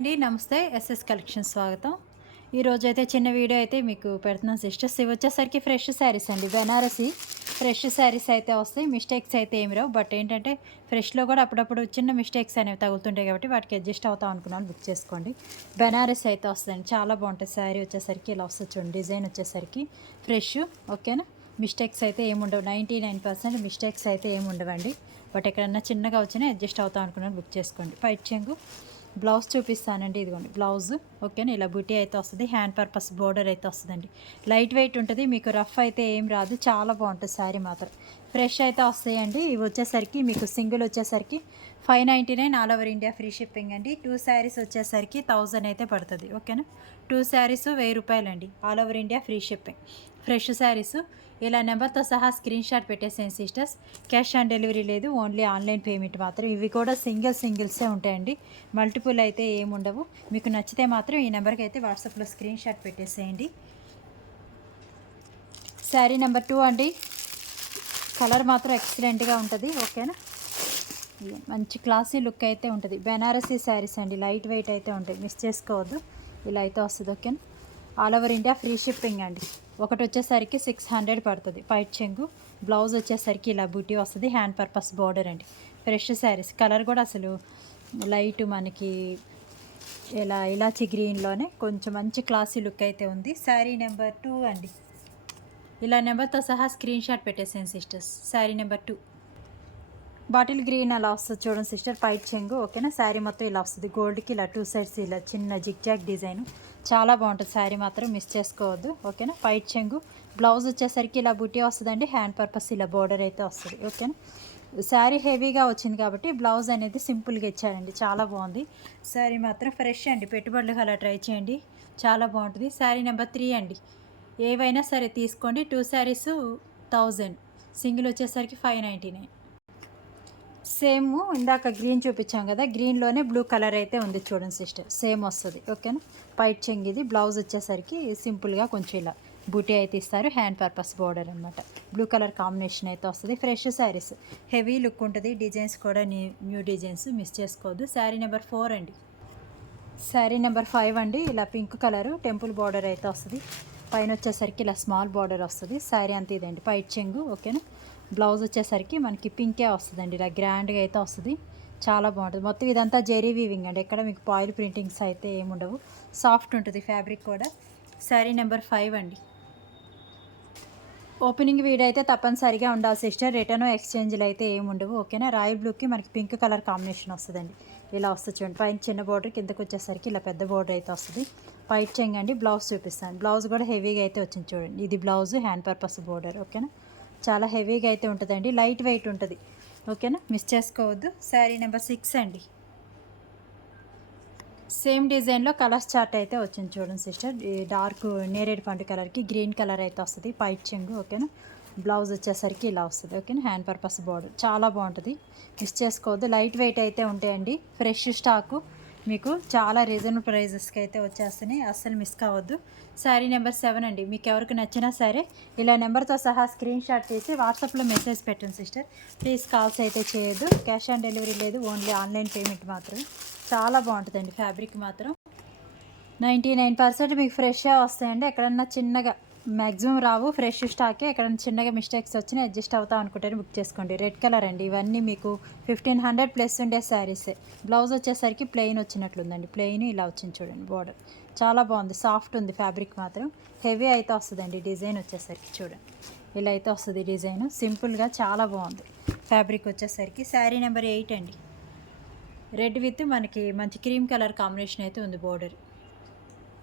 అండి నమస్తే. SS collection స్వాగతం. ఈరోజైతే చిన్న వీడియో అయితే మీకు పెడుతున్నాను సిస్టర్స్. ఇవి వచ్చేసరికి ఫ్రెష్ శారీస్ అండి. బెనారసి ఫ్రెష్ శారీస్ అయితే వస్తాయి. మిస్టేక్స్ అయితే ఏమి రావు. బట్ ఏంటంటే ఫ్రెష్లో కూడా అప్పుడప్పుడు చిన్న మిస్టేక్స్ అనేవి తగులుతుంటాయి కాబట్టి వాటికి అడ్జస్ట్ అవుతాం అనుకున్నాను. బుక్ చేసుకోండి. బెనారస్ అయితే వస్తుందండి. చాలా బాగుంటుంది. శారీ వచ్చేసరికి ఇలా వస్తుంది చూడండి. డిజైన్ వచ్చేసరికి ఫ్రెష్. ఓకేనా. మిస్టేక్స్ అయితే ఏముండవు. 99% మిస్టేక్స్ అయితే ఏమి ఉండవండి. బట్ ఎక్కడన్నా చిన్నగా వచ్చినా అడ్జస్ట్ అవుతాం అనుకున్నాను. బుక్ చేసుకోండి. పైట్ చెంగు బ్లౌజ్ చూపిస్తానండి. ఇదిగోండి బ్లౌజ్. ఓకేనా. ఇలా బుటీ అయితే వస్తుంది. హ్యాండ్ పర్పస్ బోర్డర్ అయితే వస్తుందండి. లైట్ వెయిట్ ఉంటుంది. మీకు రఫ్ అయితే ఏం రాదు. చాలా బాగుంటుంది శారీ మాత్రం. ఫ్రెష్ అయితే వస్తాయండి. ఇవి వచ్చేసరికి మీకు సింగిల్ వచ్చేసరికి 599 all over India free shipping అండి. 2 శారీస్ వచ్చేసరికి 1000 అయితే పడుతుంది. ఓకేనా. 2 శారీస్ 1000 రూపాయలండి. All over India free shipping. Fresh saris ఇలా నెంబర్తో సహా స్క్రీన్ షాట్ పెట్టేసేయండి సిస్టర్స్. క్యాష్ ఆన్ డెలివరీ లేదు. ఓన్లీ ఆన్లైన్ పేమెంట్ మాత్రం. ఇవి కూడా సింగిల్సే ఉంటాయండి. మల్టిపుల్ అయితే ఏముండవు. మీకు నచ్చితే మాత్రం ఈ నెంబర్కి అయితే వాట్సాప్లో స్క్రీన్ షాట్ పెట్టేసేయండి. శారీ నెంబర్ 2 అండి. కలర్ మాత్రం ఎక్సలెంట్గా ఉంటుంది. ఓకేనా. మంచి క్లాసీ లుక్ అయితే ఉంటుంది. బెనారసీ శారీస్ అండి. లైట్ వెయిట్ అయితే ఉంటాయి. మిస్ చేసుకోవద్దు. ఇలా అయితే వస్తుంది. ఓకేనా. All over India free shipping అండి. ఒకటి వచ్చేసరికి 600 పడుతుంది. పైట్ చెంగు. బ్లౌజ్ వచ్చేసరికి ఇలా బూటీ వస్తుంది. హ్యాండ్ పర్పస్ బోర్డర్ అండి. ఫ్రెష్ శారీస్. కలర్ కూడా అసలు లైట్ మనకి ఇలాచి గ్రీన్లోనే కొంచెం మంచి క్లాసీ లుక్ అయితే ఉంది. శారీ నెంబర్ 2 అండి. ఇలా నెంబర్తో సహా స్క్రీన్ షాట్ పెట్టేసాను sisters. Sari number 2 bottle green అలా వస్తుంది చూడండి సిస్టర్. పైట్ చెంగు. ఓకేనా. శారీ మొత్తం ఇలా వస్తుంది. గోల్డ్కి ఇలా 2 సైడ్స్ ఇలా చిన్న జిగ్జాగ్ డిజైన్. చాలా బాగుంటుంది శారీ మాత్రం. మిస్ చేసుకోవద్దు. ఓకేనా. పైట్ చెంగు. బ్లౌజ్ వచ్చేసరికి ఇలా బుటీ వస్తుందండి. హ్యాండ్ పర్పస్ ఇలా బోర్డర్ అయితే వస్తుంది. ఓకేనా. శారీ హెవీగా వచ్చింది కాబట్టి బ్లౌజ్ అనేది సింపుల్గా ఇచ్చాడండి. చాలా బాగుంది. శారీ మాత్రం ఫ్రెష్ అండి. పెట్టుబడులకు అలా ట్రై చేయండి. చాలా బాగుంటుంది. శారీ నెంబర్ 3 అండి. ఏవైనా సరే తీసుకోండి. 2 శారీస్ 1000. సింగిల్ వచ్చేసరికి 599. సేమ్ ఇందాక గ్రీన్ చూపించాం కదా, గ్రీన్లోనే బ్లూ కలర్ అయితే ఉంది చూడండి సిస్టర్. సేమ్ వస్తుంది. ఓకేనా. పైట్ చెంగ్ ఇది. బ్లౌజ్ వచ్చేసరికి సింపుల్గా కొంచెం ఇలా బూటీ అయితే ఇస్తారు. హ్యాండ్ పర్పస్ బోర్డర్ అనమాట. బ్లూ కలర్ కాంబినేషన్ అయితే వస్తుంది. ఫ్రెష్ శారీస్. హెవీ లుక్ ఉంటుంది. డిజైన్స్ కూడా న్యూ డిజైన్స్. మిస్ చేసుకోవద్దు. శారీ నెంబర్ 4 అండి. శారీ నెంబర్ 5 అండి. ఇలా పింక్ కలరు టెంపుల్ బార్డర్ అయితే వస్తుంది. పైన వచ్చేసరికి ఇలా స్మాల్ బార్డర్ వస్తుంది. శారీ అంతా ఇదండి. పైట్ చెంగు. ఓకేనా. బ్లౌజ్ వచ్చేసరికి మనకి పింకే వస్తుందండి. ఇలా గ్రాండ్గా అయితే వస్తుంది. చాలా బాగుంటుంది. మొత్తం ఇదంతా జెరీ వీవింగ్ అండి. ఎక్కడ మీకు పాయిల్ ప్రింటింగ్స్ అయితే ఏముండవు. సాఫ్ట్ ఉంటుంది ఫ్యాబ్రిక్ కూడా. శారీ నెంబర్ 5 అండి. ఓపెనింగ్ వీడియో అయితే తప్పనిసరిగా ఉండాలి సిస్టర్. రిటర్న్ ఎక్స్చేంజ్లు అయితే ఏముండవు. ఓకేనా. రాయల్ బ్లూకి మనకి పింక్ కలర్ కాంబినేషన్ వస్తుందండి. ఇలా వస్తుంది చూడండి. పైన చిన్న బోర్డర్, కిందకు వచ్చేసరికి ఇలా పెద్ద బోర్డర్ అయితే వస్తుంది. పైట్ చెంగండి. బ్లౌజ్ చూపిస్తాను. బ్లౌజ్ కూడా హెవీగా అయితే వచ్చింది చూడండి. ఇది బ్లౌజ్ హ్యాండ్ పర్పస్ బోర్డర్. ఓకేనా. చాలా హెవీగా అయితే ఉంటుందండి. లైట్ వెయిట్ ఉంటుంది. ఓకేనా. మిస్ చేసుకోవద్దు. శారీ నెంబర్ 6 అండి. సేమ్ డిజైన్లో కలర్స్ చార్ట్ అయితే వచ్చింది చూడండి సిస్టర్. ఈ డార్క్ నేరేడు పండు కలర్కి గ్రీన్ కలర్ అయితే వస్తుంది. పైట్ చెంగు. ఓకేనా. బ్లౌజ్ వచ్చేసరికి ఇలా వస్తుంది. ఓకేనా. Hand purpose border. చాలా బాగుంటుంది. మిస్ చేసుకోవద్దు. లైట్ వెయిట్ అయితే ఉంటాయండి. Fresh stock. మీకు చాలా రీజనబుల్ ప్రైజెస్కి అయితే వచ్చేస్తున్నాయి. అస్సలు మిస్ కావద్దు. శారీ నెంబర్ 7 అండి. మీకు ఎవరికి నచ్చినా సరే ఇలా నెంబర్తో సహా స్క్రీన్ షాట్ తీసి వాట్సాప్లో మెసేజ్ పెట్టండి సిస్టర్. ప్లీజ్ కాల్స్ అయితే చేయొద్దు. క్యాష్ ఆన్ డెలివరీ లేదు. ఓన్లీ ఆన్లైన్ పేమెంట్ మాత్రమే. చాలా బాగుంటుందండి ఫ్యాబ్రిక్ మాత్రం. 99% మీకు ఫ్రెష్గా వస్తాయండి. ఎక్కడన్నా చిన్నగా మ్యాక్సిమం రావు. ఫ్రెష్ స్టాకే. ఎక్కడన్నా చిన్నగా మిస్టేక్స్ వచ్చినా అడ్జస్ట్ అవుతాం అనుకుంటే బుక్ చేసుకోండి. రెడ్ కలర్ అండి. ఇవన్నీ మీకు 1500 ప్లస్ ఉండే శారీసే. బ్లౌజ్ వచ్చేసరికి ప్లెయిన్ వచ్చినట్లుందండి. ప్లెయిన్ ఇలా వచ్చింది చూడండి బోర్డర్. చాలా బాగుంది. సాఫ్ట్ ఉంది ఫ్యాబ్రిక్ మాత్రం. హెవీ అయితే వస్తుందండి. డిజైన్ వచ్చేసరికి చూడండి. ఇలా అయితే వస్తుంది డిజైన్. సింపుల్గా చాలా బాగుంది ఫ్యాబ్రిక్ వచ్చేసరికి. శారీ నెంబర్ 8 అండి. రెడ్ విత్ మనకి మంచి క్రీమ్ కలర్ కాంబినేషన్ అయితే ఉంది బోర్డర్.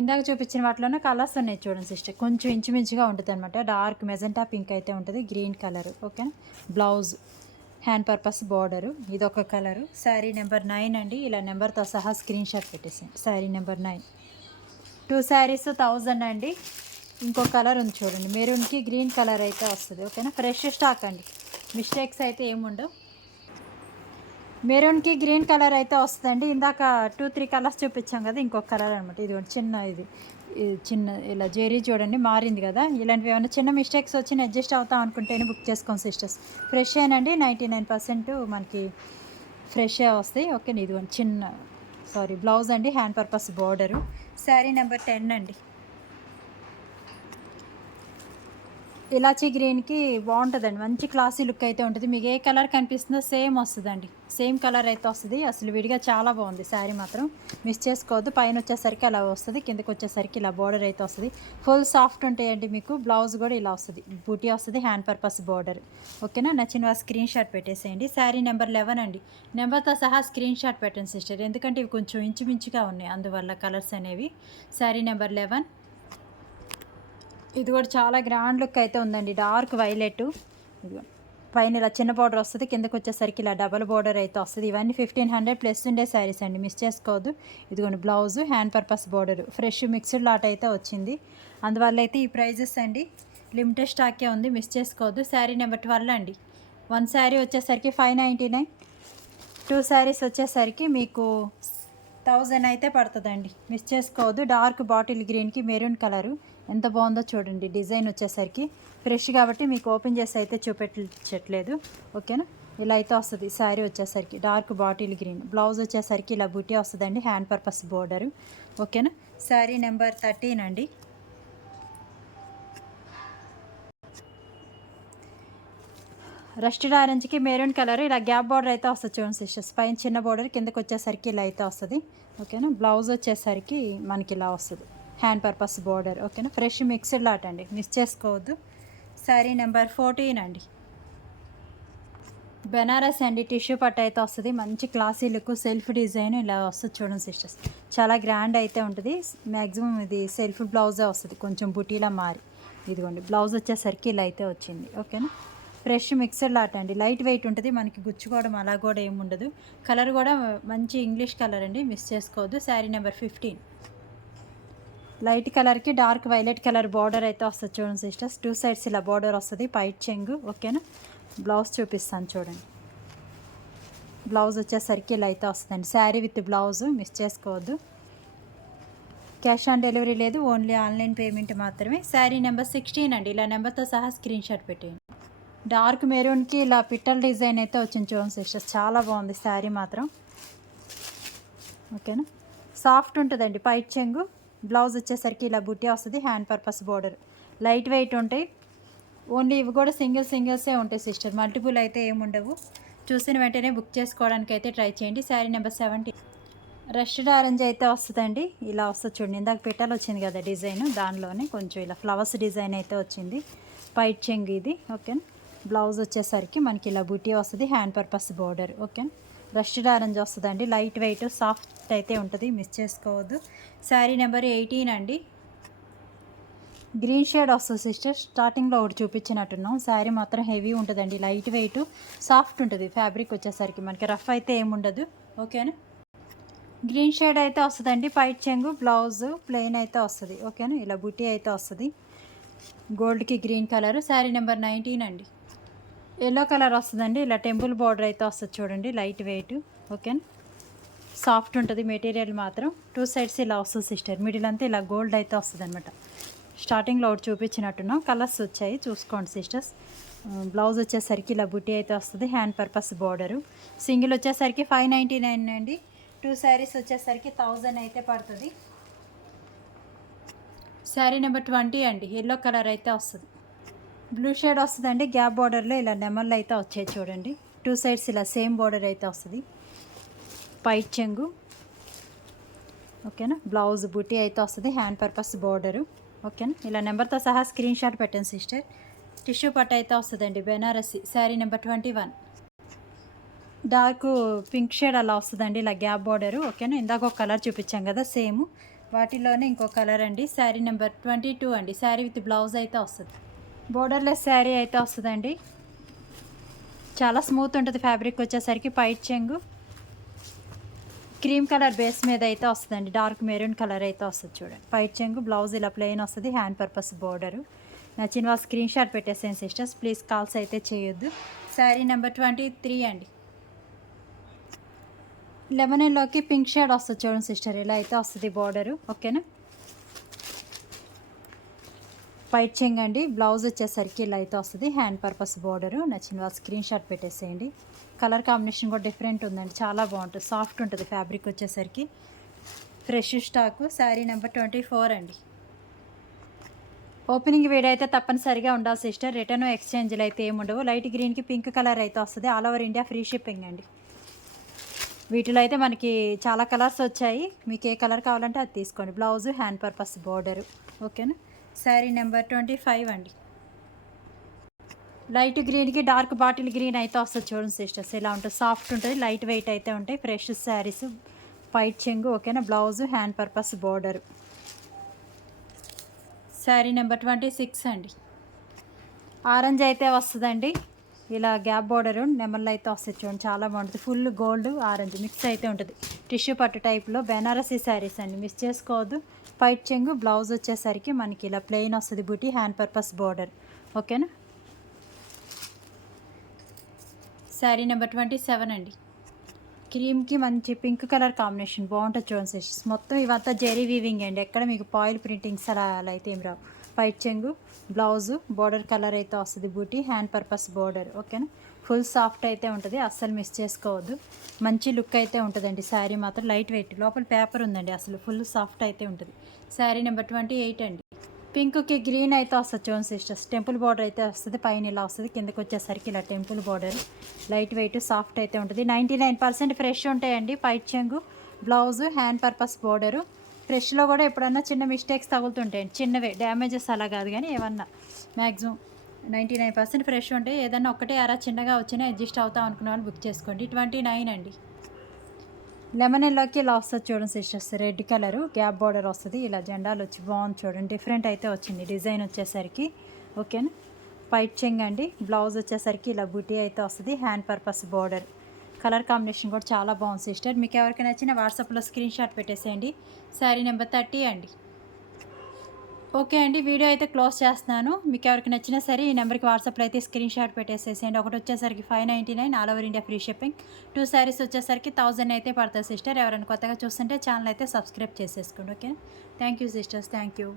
ఇందాక చూపించిన వాటిలోనే కలర్స్ ఉన్నాయి చూడండి సిస్టర్. కొంచెం ఇంచుమించుగా ఉంటుంది అనమాట. డార్క్ మెజెంటా పింక్ అయితే ఉంటుంది. Green colour. ఓకేనా. Blouse hand purpose border. ఇదొక కలరు. శారీ నెంబర్ 9 అండి. ఇలా నెంబర్తో సహా స్క్రీన్ షాట్ పెట్టేసాను. శారీ నెంబర్ 9. 2 శారీస్ 1000 అండి. ఇంకో కలర్ ఉంది చూడండి. మెరూన్కి గ్రీన్ కలర్ అయితే వస్తుంది. ఓకేనా. ఫ్రెష్ స్టాక్ అండి. మిస్టేక్స్ అయితే ఏముండవు. మెరూన్కి గ్రీన్ కలర్ అయితే వస్తుందండి. ఇందాక 2-3 కలర్స్ చూపించాం కదా, ఇంకొక కలర్ అనమాట. ఇది చిన్న ఇది చిన్న ఇలా జెరీ చూడండి మారింది కదా. ఇలాంటివి ఏమైనా చిన్న మిస్టేక్స్ వచ్చి అడ్జస్ట్ అవుతాం అనుకుంటేనే బుక్ చేసుకోండి సిస్టర్స్. ఫ్రెష్ ఏనండి. 99% మనకి ఫ్రెషే వస్తాయి. ఓకే. ఇది చిన్న సారీ బ్లౌజ్ అండి, hand purpose border. Sari number 10 అండి. ఇలాచీ గ్రీన్కి బాగుంటుందండి, మంచి క్లాసీ లుక్ అయితే ఉంటుంది. మీకు ఏ కలర్ కనిపిస్తుందో సేమ్ వస్తుందండి, సేమ్ కలర్ అయితే వస్తుంది. అసలు విడిగా చాలా బాగుంది శారీ మాత్రం, మిస్ చేసుకోవద్దు. పైన వచ్చేసరికి అలా వస్తుంది, కిందకి వచ్చేసరికి ఇలా బోర్డర్ అయితే వస్తుంది. ఫుల్ సాఫ్ట్ ఉంటాయండి. మీకు బ్లౌజ్ కూడా ఇలా వస్తుంది, బూటీ వస్తుంది, హ్యాండ్ పర్పస్ బోర్డర్. ఓకేనా, నచ్చిన వాళ్ళు స్క్రీన్ షాట్ పెట్టేసేయండి. శారీ నెంబర్ 11 అండి. నెంబర్తో సహా స్క్రీన్ షాట్ పెట్టండి సిస్టర్, ఎందుకంటే ఇవి కొంచెం ఇంచుమించుగా ఉన్నాయి, అందువల్ల కలర్స్ అనేవి. శారీ నెంబర్ 11. ఇది కూడా చాలా గ్రాండ్ లుక్ అయితే ఉందండి, డార్క్ వైలెట్. ఇది పైన ఇలా చిన్న బార్డర్ వస్తుంది, కిందకి వచ్చేసరికి ఇలా డబల్ బార్డర్ అయితే వస్తుంది. ఇవన్నీ 1500 ప్లస్ ఉండే శారీస్ అండి, మిస్ చేసుకోవద్దు. ఇదిగోండి blouse, hand purpose border, fresh mixed lot అయితే వచ్చింది. అందువల్ల అయితే ఈ ప్రైజెస్ అండి, లిమిటెడ్ స్టాకే ఉంది, మిస్ చేసుకోవద్దు. శారీ నెంబర్ 12 అండి. 1 శారీ వచ్చేసరికి 599, 2 శారీస్ వచ్చేసరికి మీకు 1000 అయితే పడుతుందండి, మిస్ చేసుకోవద్దు. డార్క్ బాటిల్ గ్రీన్కి మెరూన్ కలరు ఎంత బాగుందో చూడండి. డిజైన్ వచ్చేసరికి ఫ్రెష్ కాబట్టి మీకు ఓపెన్ చేసి అయితే చూపెట్టలేదు. ఓకేనా, ఇలా అయితే వస్తుంది శారీ వచ్చేసరికి. డార్క్ బాటిల్ గ్రీన్, బ్లౌజ్ వచ్చేసరికి ఇలా బుటీ వస్తుందండి, హ్యాండ్ పర్పస్ బోర్డరు. ఓకేనా, శారీ నెంబర్ 13 అండి. రస్టెడ్ ఆరెంజ్కి మెరూన్ కలర్, ఇలా గ్యాప్ బార్డర్ అయితే వస్తుంది చూడండి సిస్టర్స్. పైన చిన్న బార్డర్, కిందకి వచ్చేసరికి ఇలా అయితే వస్తుంది. ఓకేనా, బ్లౌజ్ వచ్చేసరికి మనకి ఇలా వస్తుంది, హ్యాండ్ పర్పస్ బోర్డర్. ఓకేనా, ఫ్రెష్ మిక్స్డ్ లాట్ అండి, మిస్ చేసుకోవద్దు. శారీ నెంబర్ 14 అండి. బెనారస్ అండి, టిష్యూ పట్టు అయితే వస్తుంది, మంచి క్లాసీ లుక్, సెల్ఫ్ డిజైన్ ఇలా వస్తుంది చూడండి సిస్టర్స్. చాలా గ్రాండ్ అయితే ఉంటుంది. మ్యాక్సిమం ఇది సెల్ఫ్ బ్లౌజే వస్తుంది, కొంచెం బుటీలా మారి. ఇదిగోండి బ్లౌజ్ వచ్చేసరికి ఇలా అయితే వచ్చింది. ఓకేనా, ఫ్రెష్ మిక్సర్ లాట్ అండి, లైట్ వెయిట్ ఉంటుంది, మనకి గుచ్చుకోవడం అలా కూడా ఏముండదు. కలర్ కూడా మంచి ఇంగ్లీష్ కలర్ అండి, మిస్ చేసుకోవద్దు. శారీ నెంబర్ 15. లైట్ కలర్కి డార్క్ వైలెట్ కలర్ బార్డర్ అయితే వస్తుంది చూడండి సిస్టర్స్. 2 సైడ్స్ ఇలా బార్డర్ వస్తుంది, పైట్ చెంగు. ఓకేనా, బ్లౌజ్ చూపిస్తాను చూడండి. బ్లౌజ్ వచ్చేసరికి ఇలా అయితే వస్తుందండి, శారీ విత్ బ్లౌజ్, మిస్ చేసుకోవద్దు. క్యాష్ ఆన్ డెలివరీ లేదు, ఓన్లీ ఆన్లైన్ పేమెంట్ మాత్రమే. శారీ నెంబర్ 16 అండి. ఇలా నెంబర్తో సహా స్క్రీన్ షాట్ పెట్టేయండి. డార్క్ మెరూన్కి ఇలా పిట్టల్ డిజైన్ అయితే వచ్చింది చూడండి సిస్టర్స్, చాలా బాగుంది శారీ మాత్రం. ఓకేనా, సాఫ్ట్ ఉంటుందండి, పైట్ చెంగు. బ్లౌజ్ వచ్చేసరికి ఇలా బుట్టి వస్తుంది, hand purpose border. Light weight ఉంటాయి, ఓన్లీ ఇవి కూడా సింగిల్సే ఉంటాయి సిస్టర్, మల్టిపుల్ అయితే ఏముండవు. చూసిన వెంటనే బుక్ చేసుకోవడానికి అయితే ట్రై చేయండి. శారీ నెంబర్ 17. రస్టెడ్ ఆరెంజ్ అయితే వస్తుందండి, ఇలా వస్తుంది చూడండి. ఇందాక పెట్టాలి వచ్చింది కదా డిజైన్, దానిలోనే కొంచెం ఇలా ఫ్లవర్స్ డిజైన్ అయితే వచ్చింది, పైట్ చెంగు ఇది. ఓకేనా, బ్లౌజ్ వచ్చేసరికి మనకి ఇలా బుటీ వస్తుంది, హ్యాండ్ పర్పస్ బోర్డర్. ఓకేనా, రస్టెడ్ ఆరెంజ్ వస్తుందండి, లైట్ వెయిట్ సాఫ్ట్ అయితే ఉంటుంది, మిస్ చేసుకోవద్దు. శారీ నెంబర్ 18 అండి. గ్రీన్ షేడ్ వస్తుంది సిస్టర్, స్టార్టింగ్లో ఒకటి చూపించినట్టున్నాం. శారీ మాత్రం హెవీ ఉంటుందండి, లైట్ వెయిట్ సాఫ్ట్ ఉంటుంది. ఫ్యాబ్రిక్ వచ్చేసరికి మనకి రఫ్ అయితే ఏముండదు. ఓకేనా, గ్రీన్ షేడ్ అయితే వస్తుందండి, పైట్ చెంగు, బ్లౌజ్ ప్లెయిన్ అయితే వస్తుంది. ఓకేనా, ఇలా బుటీ అయితే వస్తుంది, గోల్డ్కి గ్రీన్ కలర్. శారీ నెంబర్ 19 అండి. ఎల్లో కలర్ వస్తుందండి, ఇలా టెంపుల్ బార్డర్ అయితే వస్తుంది చూడండి, లైట్ వెయిట్. ఓకేనా, సాఫ్ట్ ఉంటుంది మెటీరియల్ మాత్రం. 2 సైడ్స్ ఇలా వస్తుంది సిస్టర్, మిడిల్ అంతా ఇలా గోల్డ్ అయితే వస్తుంది అనమాట. స్టార్టింగ్లో ఒకటి చూపించినట్టున్నాం, కలర్స్ వచ్చాయి చూసుకోండి సిస్టర్స్. బ్లౌజ్ వచ్చేసరికి ఇలా బుట్టి అయితే వస్తుంది, హ్యాండ్ పర్పస్ బార్డరు. సింగిల్ వచ్చేసరికి 599 అండి, 2 శారీస్ వచ్చేసరికి 1000 అయితే పడుతుంది. శారీ నెంబర్ 20 అండి. ఎల్లో కలర్ అయితే వస్తుంది, బ్లూ షేడ్ వస్తుందండి, గ్యాప్ బార్డర్లో ఇలా నెమళ్ళు అయితే వచ్చాయి చూడండి. 2 సైడ్స్ ఇలా సేమ్ బార్డర్ అయితే వస్తుంది, పైట్ చెంగు. ఓకేనా, బ్లౌజ్ బుటీ అయితే వస్తుంది, హ్యాండ్ పర్పస్ బార్డరు. ఓకేనా, ఇలా నెంబర్తో సహా స్క్రీన్ షాట్ పెట్టండి సిస్టర్. టిష్యూ పట్టు అయితే వస్తుందండి, Banarasi. Sari number 21. Dark pink shade అలా వస్తుందండి, ఇలా గ్యాప్ బార్డరు. ఓకేనా, ఇందాక ఒక కలర్ చూపించాం కదా సేమ్, వాటిలోనే ఇంకో కలర్ అండి. శారీ నెంబర్ 22 అండి. శారీ విత్ బ్లౌజ్ అయితే వస్తుంది, బోర్డర్లెస్ శారీ అయితే వస్తుందండి, చాలా స్మూత్ ఉంటుంది ఫ్యాబ్రిక్ వచ్చేసరికి. పైట్ చెంగు, క్రీమ్ కలర్ బేస్ మీద అయితే వస్తుందండి, డార్క్ మెరూన్ కలర్ అయితే వస్తుంది చూడండి. పైట్ చెంగు, బ్లౌజ్ ఇలా ప్లెయిన్ వస్తుంది, హ్యాండ్ పర్పస్ బోర్డరు. నచ్చిన వాళ్ళు స్క్రీన్ షాట్ పెట్టేసాను సిస్టర్స్, ప్లీజ్ కాల్స్ అయితే చేయొద్దు. శారీ నెంబర్ 23 అండి. లెమన్ ఎల్లోకి పింక్ షేడ్ వస్తుంది చూడండి సిస్టర్, ఇలా అయితే వస్తుంది బార్డరు. ఓకేనా, పైట్ చెంగ్ అండి, బ్లౌజ్ వచ్చేసరికి ఇలా అయితే వస్తుంది, హ్యాండ్ పర్పస్ బార్డరు. నచ్చిన వాళ్ళు స్క్రీన్ షాట్ పెట్టేసేయండి. కలర్ కాంబినేషన్ కూడా డిఫరెంట్ ఉందండి, చాలా బాగుంటుంది, సాఫ్ట్ ఉంటుంది ఫ్యాబ్రిక్ వచ్చేసరికి. ఫ్రెష్ స్టాకు, శారీ నెంబర్ 24 అండి. ఓపెనింగ్ వీడియో అయితే తప్పనిసరిగా ఉండాలి సిస్టర్. రిటర్న్ ఎక్స్చేంజ్లు అయితే ఏముండవు. లైట్ గ్రీన్కి పింక్ కలర్ అయితే వస్తుంది. All over India free shipping అండి. వీటిలో అయితే మనకి చాలా కలర్స్ వచ్చాయి, మీకు ఏ కలర్ కావాలంటే అది తీసుకోండి. Blouse hand purpose border. ఓకేనా. శారీ నెంబర్ 25 అండి. లైట్ గ్రీన్కి డార్క్ బాటిల్ గ్రీన్ అయితే వస్తుంది చూడండి సిస్టర్స్, ఇలా ఉంటుంది, సాఫ్ట్ ఉంటుంది, లైట్ వెయిట్ అయితే ఉంటాయి. ఫ్రెష్ శారీస్, పైట్ చెంగు. ఓకేనా. Blouse hand purpose border. Sari number 26 అండి. ఆరెంజ్ అయితే వస్తుందండి, ఇలా గ్యాప్ బోర్డరు నెమళ్ళు అయితే వస్తుంది చూడండి, చాలా బాగుంటుంది. ఫుల్ గోల్డ్ ఆరెంజ్ మిక్స్ అయితే ఉంటుంది. టిష్యూ పట్టు టైప్లో బెనారసీ శారీస్ అండి, మిస్ చేసుకోవద్దు. పైట్ చెంగు, బ్లౌజ్ వచ్చేసరికి మనకి ఇలా ప్లెయిన్ వస్తుంది, బూటీ హ్యాండ్ పర్పస్ బోర్డర్. ఓకేనా. శారీ నెంబర్ 27 అండి. క్రీమ్కి మంచి పింక్ కలర్ కాంబినేషన్ బాగుంటుంది చూడండి సిస్టర్స్. మొత్తం ఇవంతా జెరీ వీవింగ్ అండి, ఎక్కడ మీకు పాయిల్ ప్రింటింగ్స్ అలా అయితే ఏం రావు. పైట్ చెంగు, బ్లౌజు బోర్డర్ కలర్ అయితే వస్తుంది, బూటీ హ్యాండ్ పర్పస్ బోర్డర్. ఓకేనా. ఫుల్ సాఫ్ట్ అయితే ఉంటుంది, అస్సలు మిస్ చేసుకోవద్దు. మంచి లుక్ అయితే ఉంటుందండి. శారీ మాత్రం లైట్ వెయిట్, లోపల పేపర్ ఉందండి, అసలు ఫుల్ సాఫ్ట్ అయితే ఉంటుంది. శారీ నెంబర్ 28 అండి. పింక్కి గ్రీన్ అయితే వస్తుంది చూడండి సిస్టర్స్. టెంపుల్ బార్డర్ అయితే వస్తుంది, పైన ఇలా వస్తుంది, కిందకి వచ్చేసరికి ఇలా temple border. Light weight soft అయితే ఉంటుంది. 99% ఫ్రెష్ ఉంటాయండి. పైట్ చెంగు, బ్లౌజు హ్యాండ్ పర్పస్ బోర్డరు. ఫ్రెష్లో కూడా ఎప్పుడన్నా చిన్న మిస్టేక్స్ తగులుతుంటాయండి, చిన్నవే, డ్యామేజెస్ అలా కాదు కానీ ఏమన్నా. మ్యాక్సిమం 99% ఫ్రెష్ ఉంటాయి. ఏదన్నా ఒకటే అరా చిన్నగా వచ్చినా అడ్జస్ట్ అవుతాం అనుకున్న వాళ్ళు బుక్ చేసుకోండి. 29 అండి. లెమన్ ఎల్లోకి ఇలా వస్తుంది చూడండి sisters, red colour gap border వస్తుంది, ఇలా జెండాలు వచ్చి బాగుంది చూడండి, డిఫరెంట్ అయితే వచ్చింది డిజైన్ వచ్చేసరికి. ఓకేనా. పైట్ చెంగ్ అండి, బ్లౌజ్ వచ్చేసరికి ఇలా బుటీ అయితే వస్తుంది, hand purpose border. Colour combination కూడా చాలా బాగుంది సిస్టర్. మీకు ఎవరికి నచ్చిన వాట్సాప్లో స్క్రీన్ షాట్ పెట్టేసేయండి. శారీ నెంబర్ 30 అండి. ఓకే అండి, వీడియో అయితే క్లోజ్ చేస్తున్నాను. మీకు ఎవరికి నచ్చినా సరే ఈ నెంబర్కి వాట్సాప్లో అయితే స్క్రీన్ షాట్ పెట్టేసేసేయండి. ఒకటి వచ్చేసరికి 599, all over India free shipping. 2 saris వచ్చేసరికి 1000 అయితే పడుతుంది సిస్టర్. ఎవరైనా కొత్తగా చూస్తుంటే ఛానల్ అయితే సబ్స్క్రైబ్ చేసేసుకోండి. Okay. Thank you sisters, thank you.